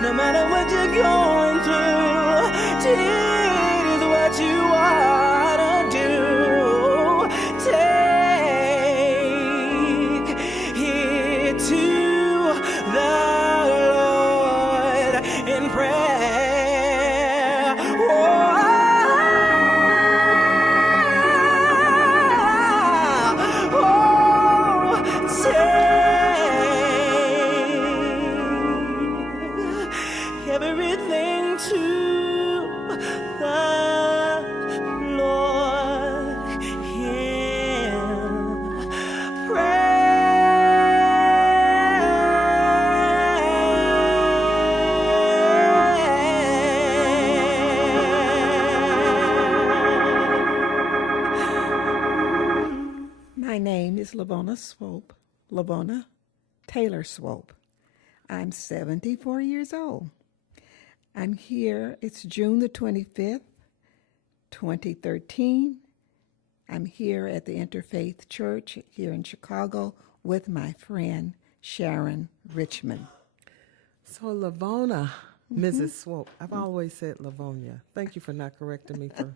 no matter what you're going through, it is what you ought to do. Take it to the Lord in prayer. Take everything to the Lord in prayer. My name is Lavona Swope, Lavona Taylor Swope. I'm 74 years old. I'm here, it's June the 25th, 2013. I'm here at the Interfaith Church here in Chicago with my friend Sharon Richmond. So Lavona, Mrs. Swope. I've always said Lavonia. Thank you for not correcting me for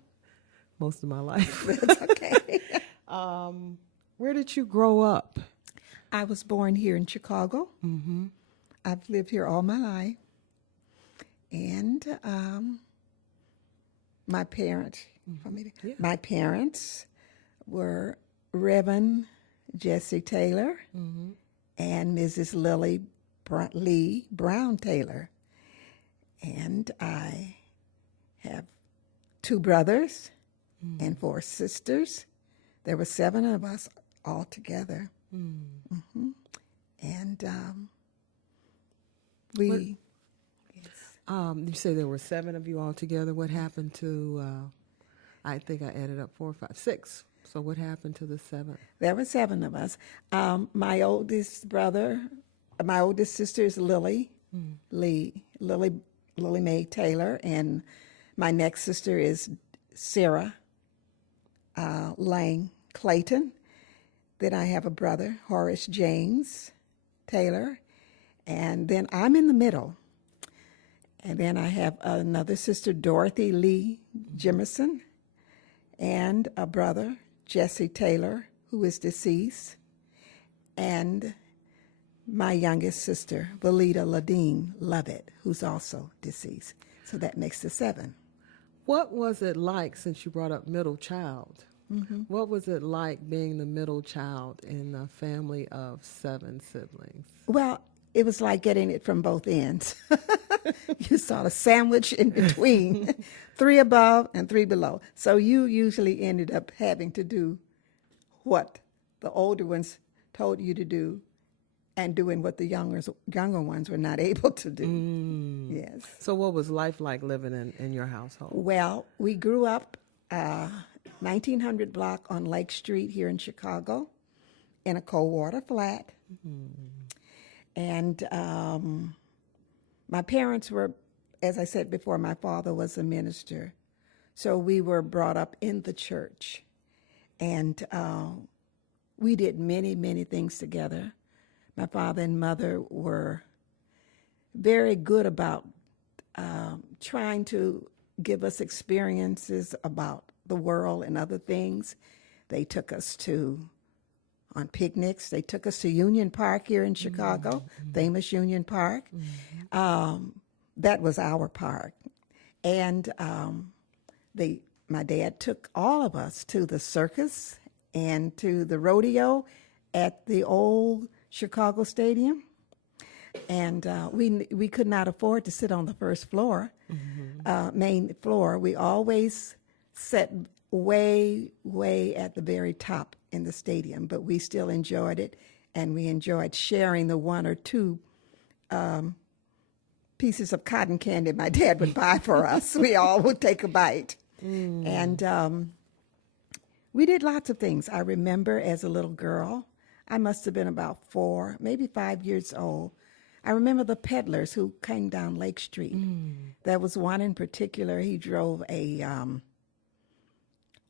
most of my life. That's okay. Where did you grow up? I was born here in Chicago. Mm-hmm. I've lived here all my life. And my parents, my parents were Reverend Jessie Taylor and Mrs. Lee Brown Taylor. And I have 2 brothers and 4 sisters. There were 7 of us all together. Mm-hmm. And we... You say there were 7 of you all together. What happened to, I think I added up 4, 5, 6. So what happened to the 7th? There were 7 of us. My oldest sister is Lily Mae Taylor, and my next sister is Sarah Lang Clayton. Then I have a brother, Horace James Taylor, and then I'm in the middle. And then I have another sister, Dorothy Lee Jimerson, and a brother, Jessie Taylor, who is deceased, and my youngest sister, Valita Ladine Lovett, who's also deceased. So that makes the 7. What was it like, since you brought up middle child? Mm-hmm. What was it like being the middle child in a family of 7 siblings? Well, it was like getting it from both ends. You saw a sandwich in between, 3 above and 3 below. So you usually ended up having to do what the older ones told you to do and doing what the younger ones were not able to do. Yes. So what was life like living in your household? Well, we grew up 1900 block on Lake Street here in Chicago in a cold water flat. And my parents were, as I said before, my father was a minister. So we were brought up in the church. And we did many, many things together. My father and mother were very good about trying to give us experiences about the world and other things. They took us on picnics. They took us to Union Park here in Chicago, famous Union Park. That was our park. And my dad took all of us to the circus and to the rodeo at the old Chicago Stadium. And we could not afford to sit on the first floor, main floor. We always sat way, way at the very top in the stadium, but we still enjoyed it, and we enjoyed sharing the 1 or 2 pieces of cotton candy my dad would buy for us. We all would take a bite. And we did lots of things. I remember as a little girl, I must have been about 4, maybe 5 years old. I remember the peddlers who came down Lake Street. There was one in particular. He drove a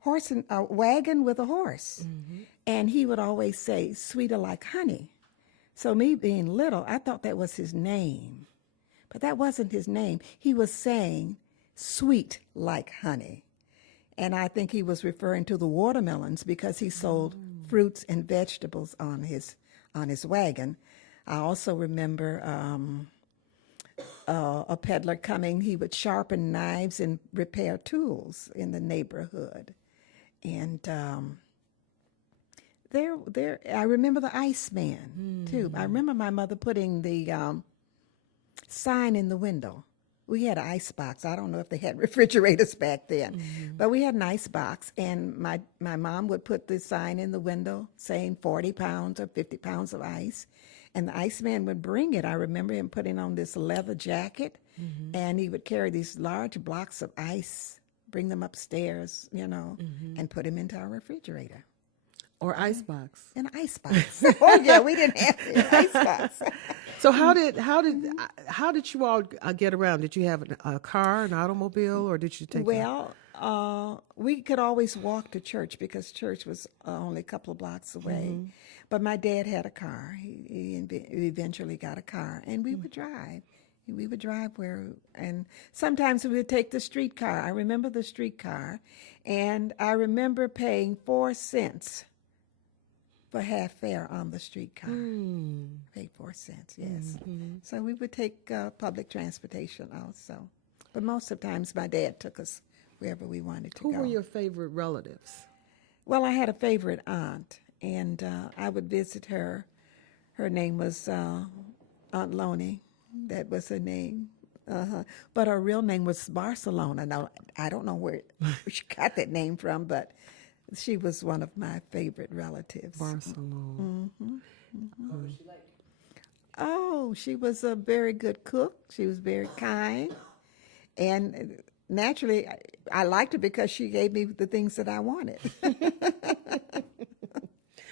wagon with a horse. And he would always say, "Sweeter like honey." So me being little, I thought that was his name. but that wasn't his name. He was saying sweet like honey. And I think he was referring to the watermelons because he sold fruits and vegetables on his wagon. I also remember a peddler coming. He would sharpen knives and repair tools in the neighborhood. And I remember the Iceman too. I remember my mother putting the sign in the window. We had an ice box. I don't know if they had refrigerators back then, but we had an ice box, and my mom would put the sign in the window saying 40 pounds or 50 pounds of ice, and the Iceman would bring it. I remember him putting on this leather jacket, and he would carry these large blocks of ice, bring them upstairs, and put them into our refrigerator. Or icebox. An ice box. Oh yeah, we didn't have an ice box. So how did you all get around? Did you have a car, an automobile, or did you take? Well, we could always walk to church because church was only a couple of blocks away. But my dad had a car. He eventually got a car, and we would drive. We would drive and sometimes we would take the streetcar. I remember the streetcar, and I remember paying 4 cents for half fare on the streetcar. Paid 4 cents, yes. So we would take public transportation also. But most of the times my dad took us wherever we wanted to go. Who were your favorite relatives? Well, I had a favorite aunt, and I would visit her. Her name was Aunt Loney. That was her name. But her real name was Barcelona. Now, I don't know where she got that name from, but she was one of my favorite relatives. Barcelona. What was she like? Oh, she was a very good cook. She was very kind. And naturally, I liked her because she gave me the things that I wanted.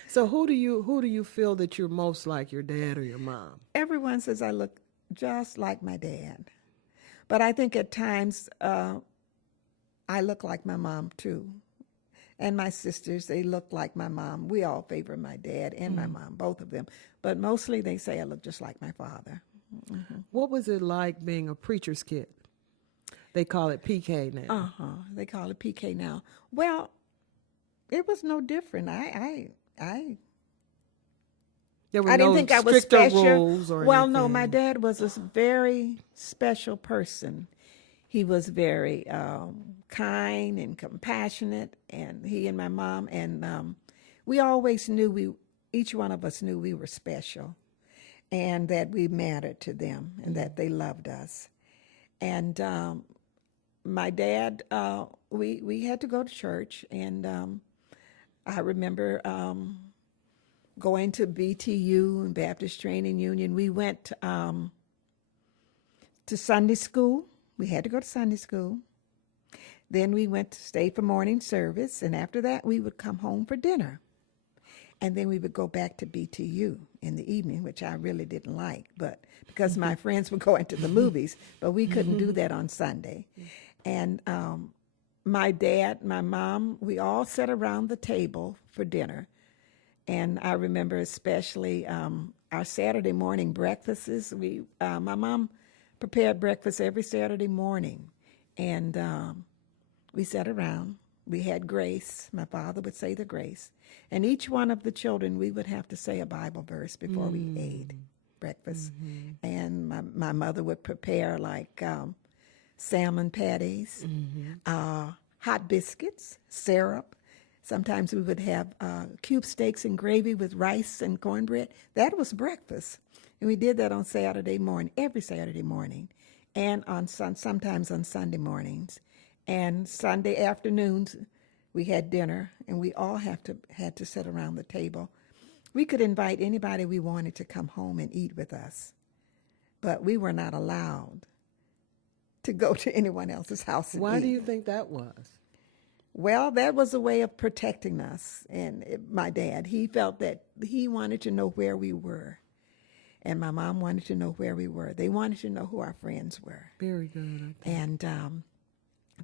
So who do you feel that you're most like, your dad or your mom? Everyone says I look just like my dad. But I think at times I look like my mom too. And my sisters, they look like my mom. We all favor my dad and my mom, both of them. But mostly they say I look just like my father. What was it like being a preacher's kid? They call it PK now. They call it PK now. Well, it was no different. There were I didn't no think I was stricter special. rules or Well, no, anything. my dad was a very special person. He was very kind and compassionate, and he and my mom, and we always knew each one of us knew we were special, and that we mattered to them, and that they loved us. And my dad, we had to go to church, and I remember going to BTU and Baptist Training Union. We went to Sunday school. We had to go to Sunday school. Then we went to stay for morning service, and after that we would come home for dinner. And then we would go back to BTU in the evening, which I really didn't like, but because my friends were going to the movies, but we couldn't do that on Sunday. And my dad, my mom, we all sat around the table for dinner. And I remember especially our Saturday morning breakfasts. My mom prepared breakfast every Saturday morning, and we sat around. We had grace. My father would say the grace. And each one of the children, we would have to say a Bible verse before we ate breakfast. And my mother would prepare like salmon patties, hot biscuits, syrup. Sometimes we would have cube steaks and gravy with rice and cornbread. That was breakfast. And we did that on Saturday morning, every Saturday morning, and sometimes on Sunday mornings. And Sunday afternoons, we had dinner, and we all had to sit around the table. We could invite anybody we wanted to come home and eat with us, but we were not allowed to go to anyone else's house and Why eat. do you think that was? Well, that was a way of protecting us. And my dad, he felt that he wanted to know where we were. And my mom wanted to know where we were. They wanted to know who our friends were. Very good. And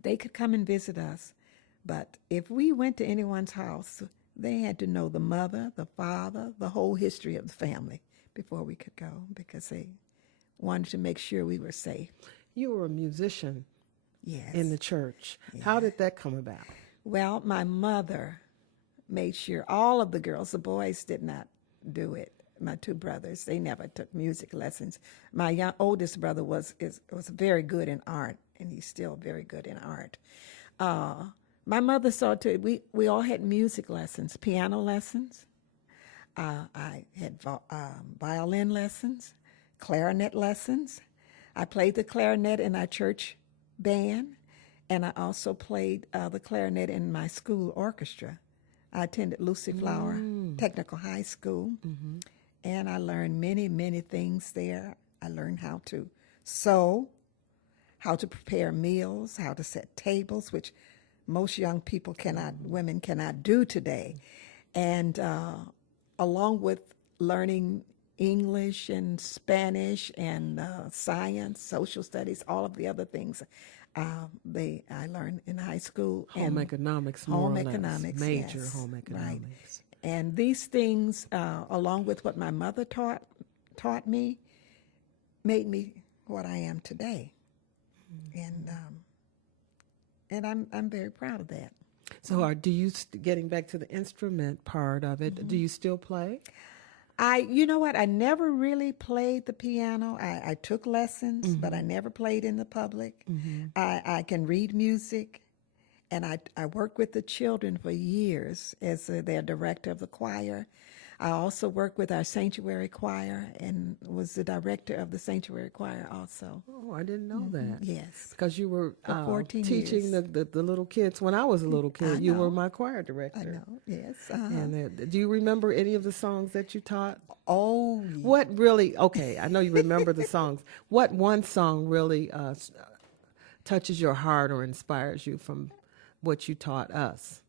they could come and visit us. But if we went to anyone's house, they had to know the mother, the father, the whole history of the family before we could go, because wanted to make sure we were safe. You were a musician Yes. in the church. How did that come about? Well, my mother made sure all of the girls, the boys did not do it. My two brothers, they never took music lessons. My oldest brother was very good in art, and he's still very good in art. My mother saw to it, we all had music lessons, piano lessons. I had violin lessons, clarinet lessons. I played the clarinet in our church band, and I also played the clarinet in my school orchestra. I attended Lucy Flower Technical High School, and I learned many, many things there. I learned how to sew, how to prepare meals, how to set tables, which most young people women cannot do today. And along with learning English and Spanish and science, social studies, all of the other things I learned in high school. Home economics, more home or less. economics, Major yes, home right. economics. And these things, along with what my mother taught me, made me what I am today. And I'm very proud of that. So, getting back to the instrument part of it, do you still play? You know what? I never really played the piano. I took lessons, but I never played in the public. I can read music, and I worked with the children for years as their director of the choir. I also worked with our sanctuary choir and was the director of the sanctuary choir also. Oh, I didn't know that. Yes. Because you were For 14 teaching years. the little kids. When I was a little kid, you were my choir director. I know, yes. And do you remember any of the songs that you taught? Oh, yeah. What really, okay, I know you remember the songs. What one song really touches your heart or inspires you from what you taught us?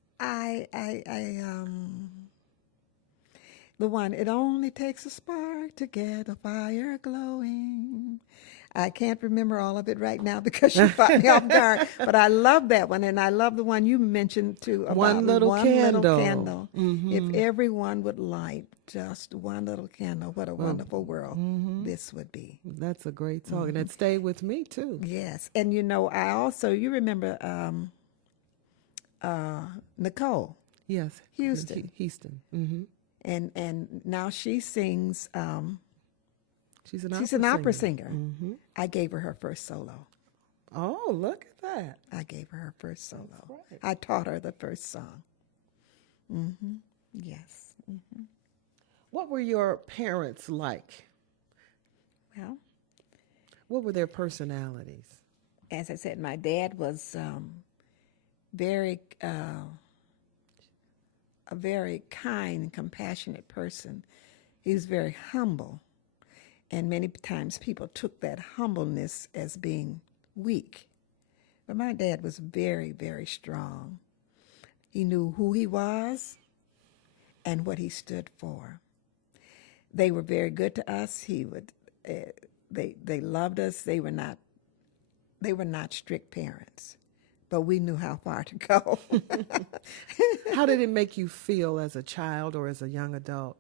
The one, it only takes a spark to get a fire glowing. I can't remember all of it right now because you caught me off guard, but I love that one, and I love the one you mentioned too about One little candle. If everyone would light just one little candle, what a wonderful world this would be. That's a great song, and it stayed with me too. Yes, and you remember Nicole? Yes, Houston. Houston. And now she sings. She's an opera singer. I gave her first solo. Oh, look at that! I gave her first solo. Right. I taught her the first song. Yes. What were your parents like? Well, What were their personalities? as I said, my dad was very a very kind and compassionate person. He was very humble, and many times people took that humbleness as being weak. But my dad was very, very strong. He knew who he was and what he stood for. They were very good to us. They loved us. They were not strict parents, but we knew how far to go. How did it make you feel as a child or as a young adult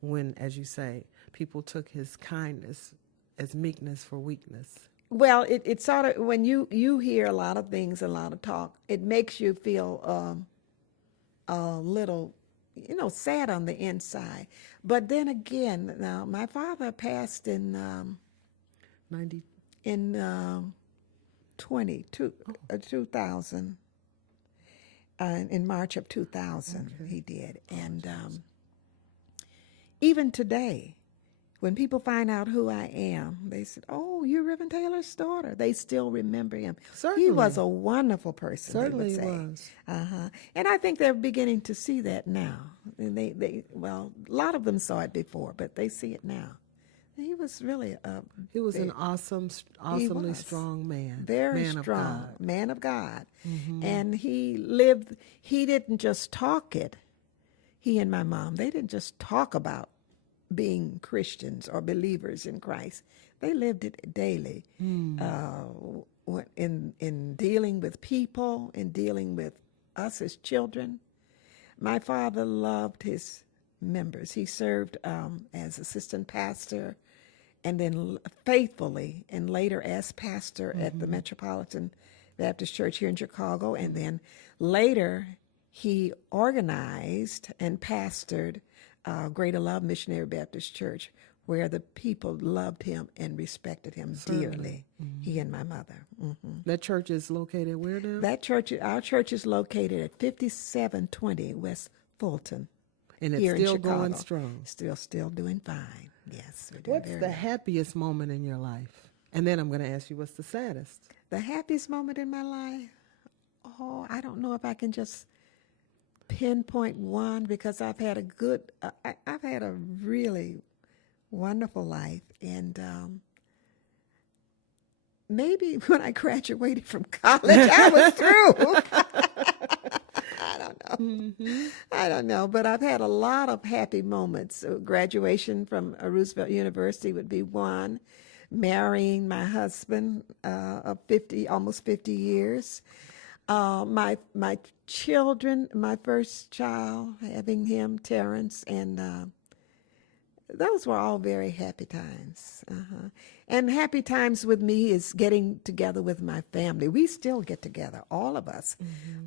when, as you say, people took his kindness as meekness for weakness? Well, it sort of, when you hear a lot of things, a lot of talk, it makes you feel a little, sad on the inside. But then again, now my father passed in 90. in 2000. In March of 2000, he did. And even today, when people find out who I am, they said, "Oh, you're Reverend Taylor's daughter." They still remember him. Certainly. He was a wonderful person. Certainly they would he say. was. And I think they're beginning to see that now. And a lot of them saw it before, but they see it now. He was really He was an awesomely was. strong man. Very man strong, of God. man of God. And he didn't just talk it. He and my mom, they didn't just talk about being Christians or believers in Christ. They lived it daily in dealing with people, in dealing with us as children. My father loved his members. He served as assistant pastor and then faithfully, and later as pastor at the Metropolitan Baptist Church here in Chicago. And then later, he organized and pastored Greater Love Missionary Baptist Church, where the people loved him and respected him dearly. He and my mother. That church is located where now? Our church is located at 5720 West Fulton. And it's here in still Chicago. going strong. Still doing fine. Yes, we're doing What's very the well. happiest moment in your life? And then I'm going to ask you, what's the saddest? The happiest moment in my life? Oh, I don't know if I can just pinpoint one, because I've had I've had a really wonderful life. And maybe when I graduated from college, I was through. I don't know. I don't know, but I've had a lot of happy moments. Graduation from Roosevelt University would be one. Marrying my husband of almost 50 years. My children, my first child, having him, Terrence, and those were all very happy times. And happy times with me is getting together with my family. We still get together, all of us.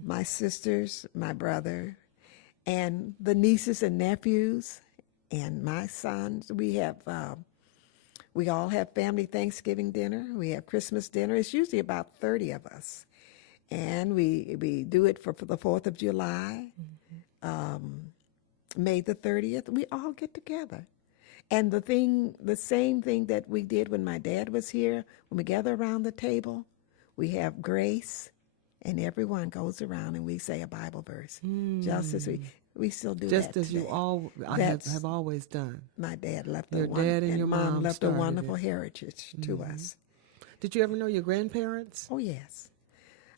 My sisters, my brother, and the nieces and nephews, and my sons. We all have family Thanksgiving dinner. We have Christmas dinner. It's usually about 30 of us. And we do it for the 4th of July, May the 30th. We all get together. And the same thing that we did when my dad was here, when we gather around the table, we have grace, and everyone goes around and we say a Bible verse. Just as we still do Just that as today. you all have always done. My dad left Your dad and your mom left a started wonderful it. heritage to us. Did you ever know your grandparents? Oh, yes.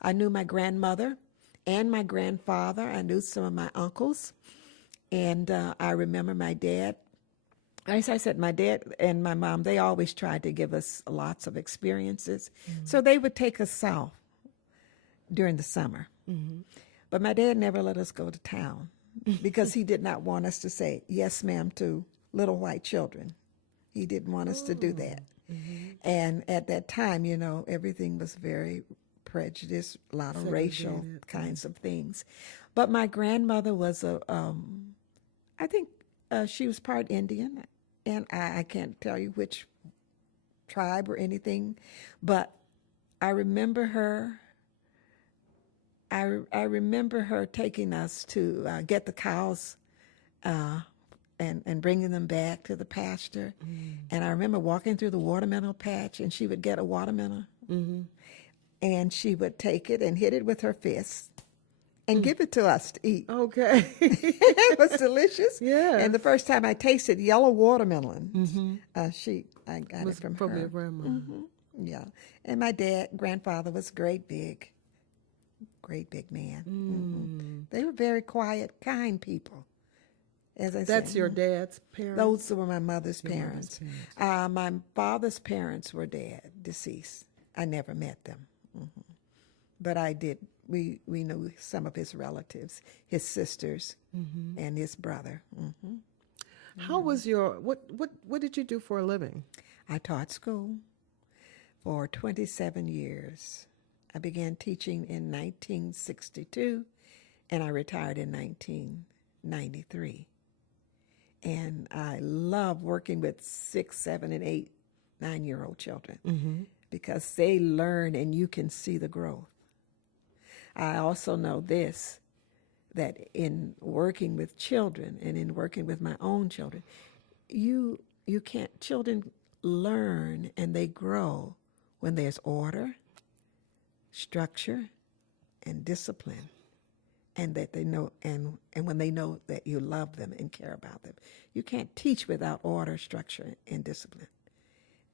I knew my grandmother and my grandfather. I knew some of my uncles. And I remember my dad. As I said, my dad and my mom, they always tried to give us lots of experiences. So they would take us south during the summer. But my dad never let us go to town because he did not want us to say, yes, ma'am, to little white children. He didn't want us to do that. And at that time, everything was very prejudiced, a lot of racial kinds of things. But my grandmother was I think she was part Indian, and I can't tell you which tribe or anything, but I remember her. I remember her taking us to get the cows and bringing them back to the pasture. And I remember walking through the watermelon patch, and she would get a watermelon, and she would take it and hit it with her fist and give it to us to eat. Okay. It was delicious. Yeah. And the first time I tasted yellow watermelon, I got it from her. your grandma. Yeah. And my grandfather was great big man. They were very quiet, kind people. As I That's said, your dad's parents? those were my mother's parents. My father's parents were deceased. I never met them. But I did. We knew some of his relatives, his sisters, and his brother. How was what did you do for a living? I taught school for 27 years. I began teaching in 1962, and I retired in 1993. And I love working with 6, 7, and 8, 9-year-old children because they learn and you can see the growth. I also know this, that in working with children and in working with my own children, children learn and they grow when there's order, structure, and discipline, and that they know, and when they know that you love them and care about them. You can't teach without order, structure, and discipline.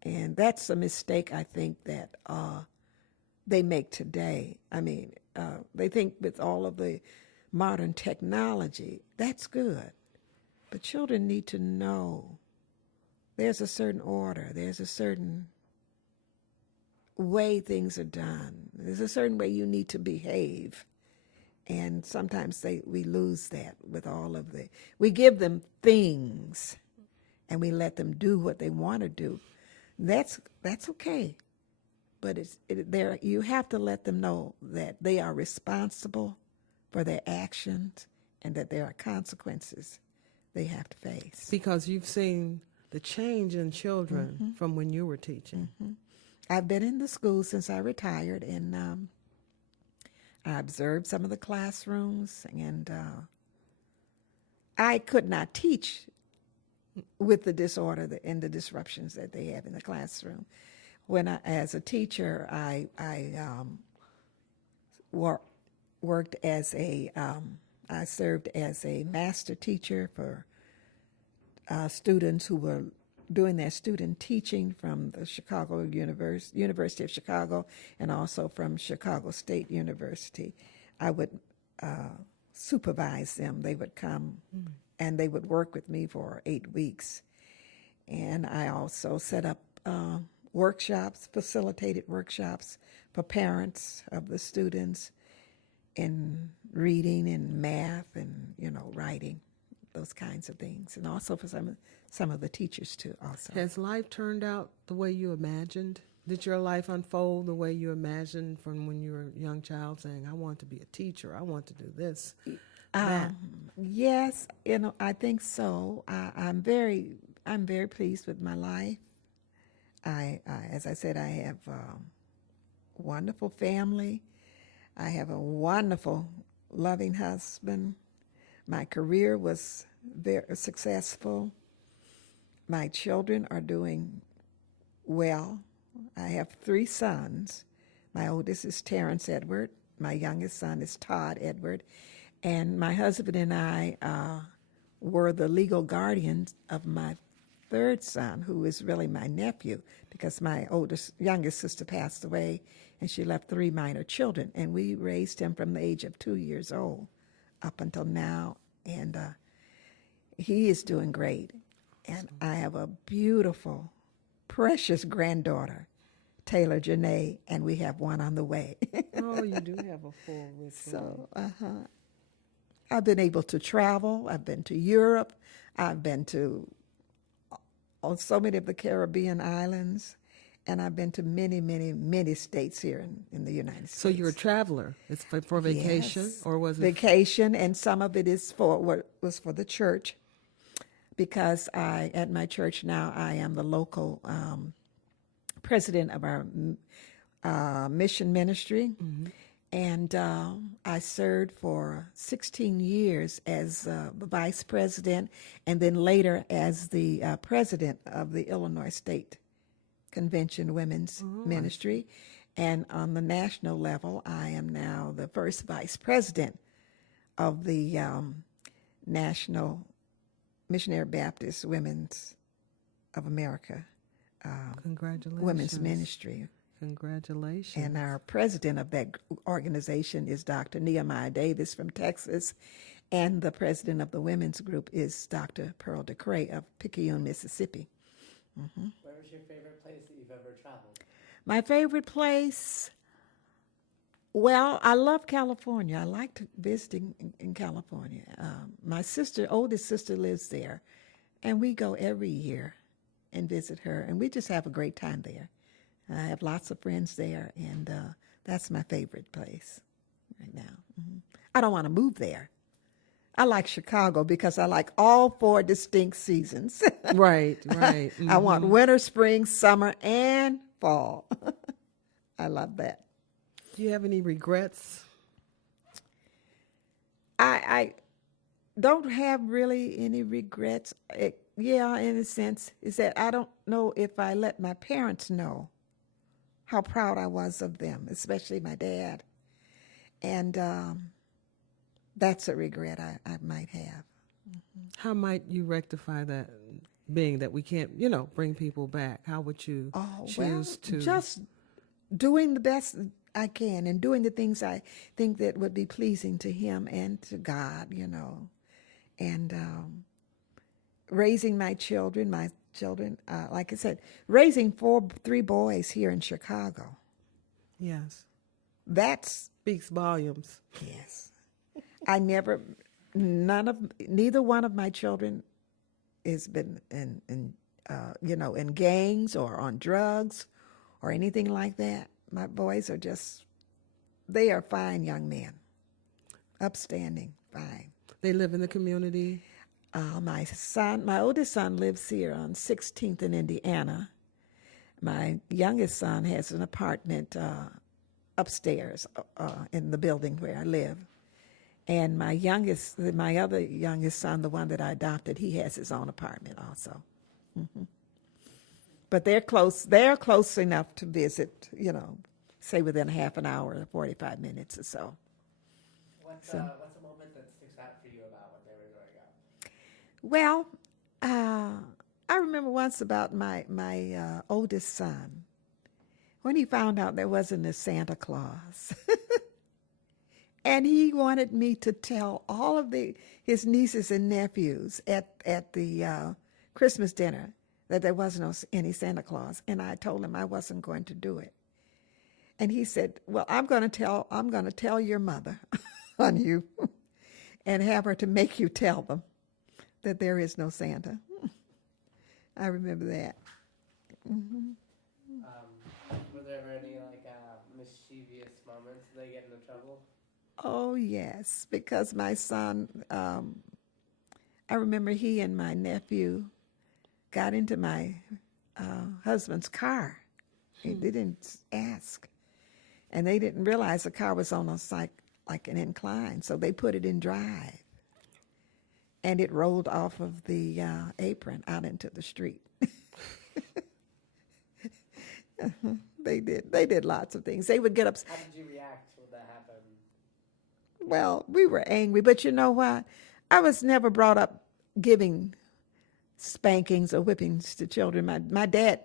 And that's a mistake I think that they make today. I mean, they think with all of the modern technology, that's good. But children need to know there's a certain order, there's a certain way things are done, there's a certain way you need to behave. And sometimes we lose that with all of we give them things and we let them do what they want to do. That's okay. But there you have to let them know that they are responsible for their actions and that there are consequences they have to face. Because you've seen the change in children from when you were teaching. I've been in the school since I retired, and I observed some of the classrooms, and I could not teach with the disorder and the disruptions that they have in the classroom. When as a teacher, I worked as I served as a master teacher for students who were doing their student teaching from the University of Chicago, and also from Chicago State University. I would supervise them. They would come and they would work with me for 8 weeks. And I also set up workshops, facilitated workshops for parents of the students in reading and math and, writing, those kinds of things. And also for some of the teachers too also. Has life turned out the way you imagined? Did your life unfold the way you imagined from when you were a young child, saying, I want to be a teacher, I want to do this, that? Yes, I think so. I'm very pleased with my life. As I said, I have a wonderful family. I have a wonderful, loving husband. My career was very successful. My children are doing well. I have 3 sons. My oldest is Terrence Edward. My youngest son is Todd Edward. And my husband and I were the legal guardians of my 3rd son, who is really my nephew, because my youngest sister passed away, and she left 3 minor children. And we raised him from the age of 2 years old up until now. And he is doing great. And I have a beautiful, precious granddaughter, Taylor Janae, and we have one on the way. Oh, you do have a full rich So, I've been able to travel. I've been to Europe. I've been to on so many of the Caribbean islands, and I've been to many, many, many states here in the United States. So you're a traveler. It's for vacation, Yes. or was it Vacation, and some of it is was for the church, because at my church now, I am the local president of our mission ministry. And I served for 16 years as the vice president, and then later as the president of the Illinois State Convention Women's Ministry. And on the national level, I am now the first vice president of the National Missionary Baptist Women's of America Congratulations. Women's Ministry. Congratulations. And our president of that organization is Dr. Nehemiah Davis from Texas. And the president of the women's group is Dr. Pearl DeCray of Picayune, Mississippi. Where was your favorite place that you've ever traveled? My favorite place, well, I love California. I liked visiting in California. My oldest sister lives there, and we go every year and visit her, and we just have a great time there. I have lots of friends there, and that's my favorite place right now. I don't want to move there. I like Chicago because I like all 4 distinct seasons. Right. I want winter, spring, summer, and fall. I love that. Do you have any regrets? I don't have really any regrets. Yeah, in a sense, is that I don't know if I let my parents know how proud I was of them, especially my dad. And that's a regret I might have. How might you rectify that, being that we can't, bring people back? How would you choose to? Just doing the best I can and doing the things I think that would be pleasing to him and to God, and raising my children, like I said, raising 3 boys here in Chicago. Yes. That's Speaks volumes. yes. Neither one of my children has been in gangs or on drugs or anything like that. My boys are they are fine young men, upstanding, fine. They live in the community? My oldest son lives here on 16th in Indiana. My youngest son has an apartment upstairs in the building where I live. And my other youngest son, the one that I adopted, he has his own apartment also. But they're close enough to visit, say within half an hour or 45 minutes or so. What's a moment that sticks out for you about what they were growing up? Well, I remember once about my oldest son, when he found out there wasn't a Santa Claus. And he wanted me to tell all of his nieces and nephews at the Christmas dinner that there wasn't any Santa Claus. And I told him I wasn't going to do it. And he said, well, I'm going to tell your mother on you and have her to make you tell them that there is no Santa. I remember that. Were there ever any mischievous moments they get into trouble? Oh, yes, because my son, I remember he and my nephew got into my husband's car. They didn't ask. And they didn't realize the car was on like an incline, so they put it in drive. And it rolled off of the apron out into the street. They did lots of things. They would get up. How did you react when that happened? Well, we were angry, but you know what? I was never brought up giving spankings or whippings to children. My dad,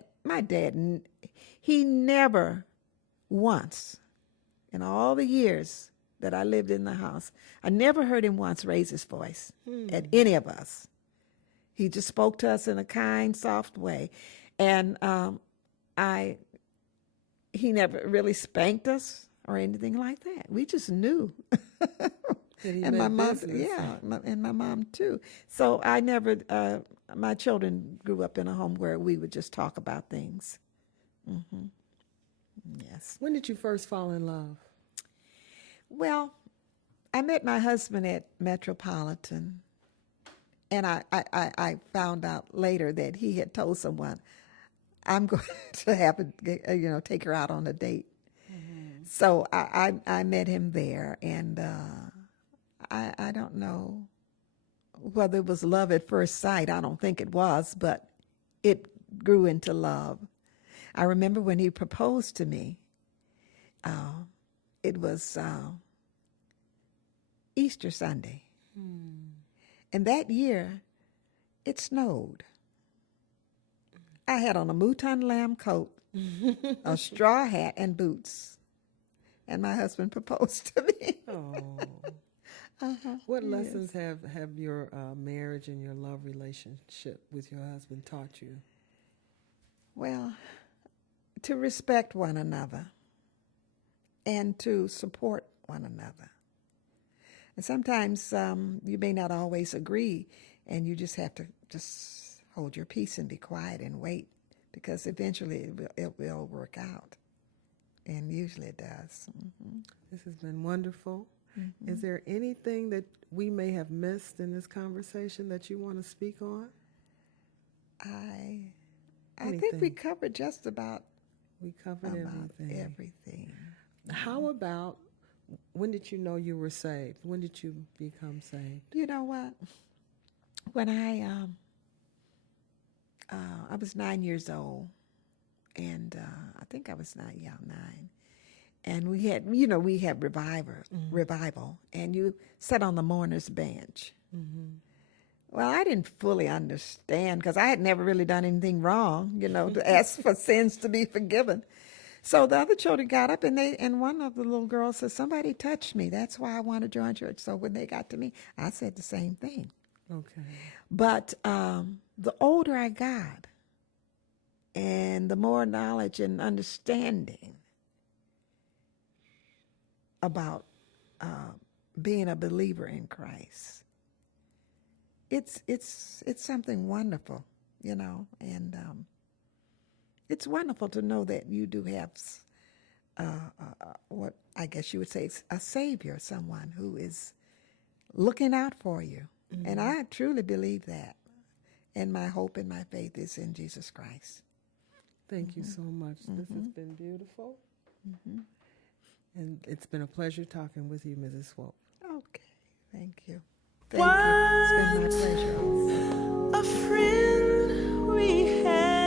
he never once, in all the years that I lived in the house, I never heard him once raise his voice at any of us. He just spoke to us in a kind, soft way. And he never really spanked us or anything like that. We just knew. And my mom, and my mom too. So I never, my children grew up in a home where we would just talk about things. Yes. When did you first fall in love? Well, I met my husband at Metropolitan, and I found out later that he had told someone, I'm going to take her out on a date. So I met him there, and I don't know whether it was love at first sight. I don't think it was, but it grew into love. I remember when he proposed to me, it was Easter Sunday. And that year, it snowed. I had on a mouton lamb coat, a straw hat, and boots. And my husband proposed to me. Oh. What lessons have your marriage and your love relationship with your husband taught you? Well, to respect one another and to support one another. And sometimes you may not always agree, and you just have to just hold your peace and be quiet and wait, because eventually it will work out. And usually it does. This has been wonderful. Is there anything that we may have missed in this conversation that you want to speak on? I think we covered just about everything. How about, when did you know you were saved? When did you become saved? You know what? When I was 9 years old, and I think I was 9. And we had revival, and you sat on the mourner's bench. Well, I didn't fully understand, because I had never really done anything wrong, to ask for sins to be forgiven. So the other children got up, and one of the little girls said, somebody touched me. That's why I want to join church. So when they got to me, I said the same thing. Okay. But the older I got, and the more knowledge and understanding about being a believer in Christ, it's something wonderful. you know, and it's wonderful to know that you do have what I guess you would say is a savior, someone who is looking out for you. And I truly believe that. And my hope and my faith is in Jesus Christ. Thank you so much. This has been beautiful. And it's been a pleasure talking with you, Mrs. Swope. Okay, thank you. Thank you. It's been my pleasure also. A friend we had.